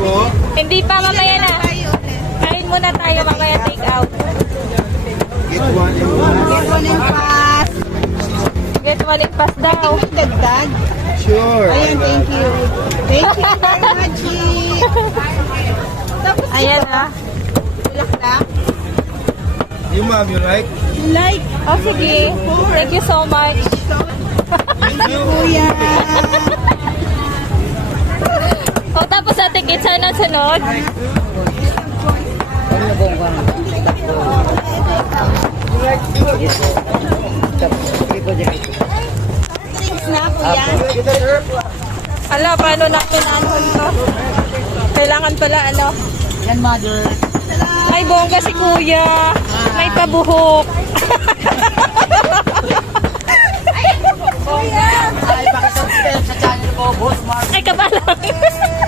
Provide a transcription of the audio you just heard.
Po. Hindi pa, mamaya na. Kain muna tayo, mamaya take out. Get one and one. Get one and pass daw. Dagdag. Sure. Ayan, thank you. Thank you very much. Tapos Ayan ah. bulaklak. You ma'am, you like? Like, Oh, sige. Thank you so much. kuya. O, tapos sa ticket, saan ang sunod? Drinks na, kuya. Ala, paano natin anhon to? Kailangan pala, ano? Yan, mother. Ay, bongga si kuya. May pabuhok. Ay, pakisubscribe sa channel ko, Boss Mark. Ay, kabalang.